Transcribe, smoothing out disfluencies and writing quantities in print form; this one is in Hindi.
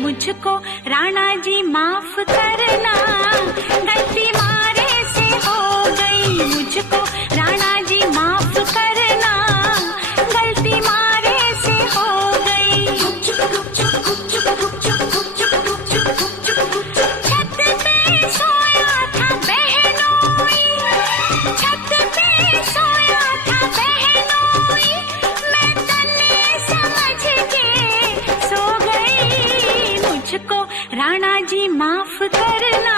मुझको राणा जी माफ करना, गलती मारे से हो गई। मुझको राणा जी माफ करना, गलती मारे से हो गई। छत पे सोया था बहनोई, छत पे सोया था बहनोई, मैं तन्ने समझ के सो गई। मुझको राणा जी माफ करना।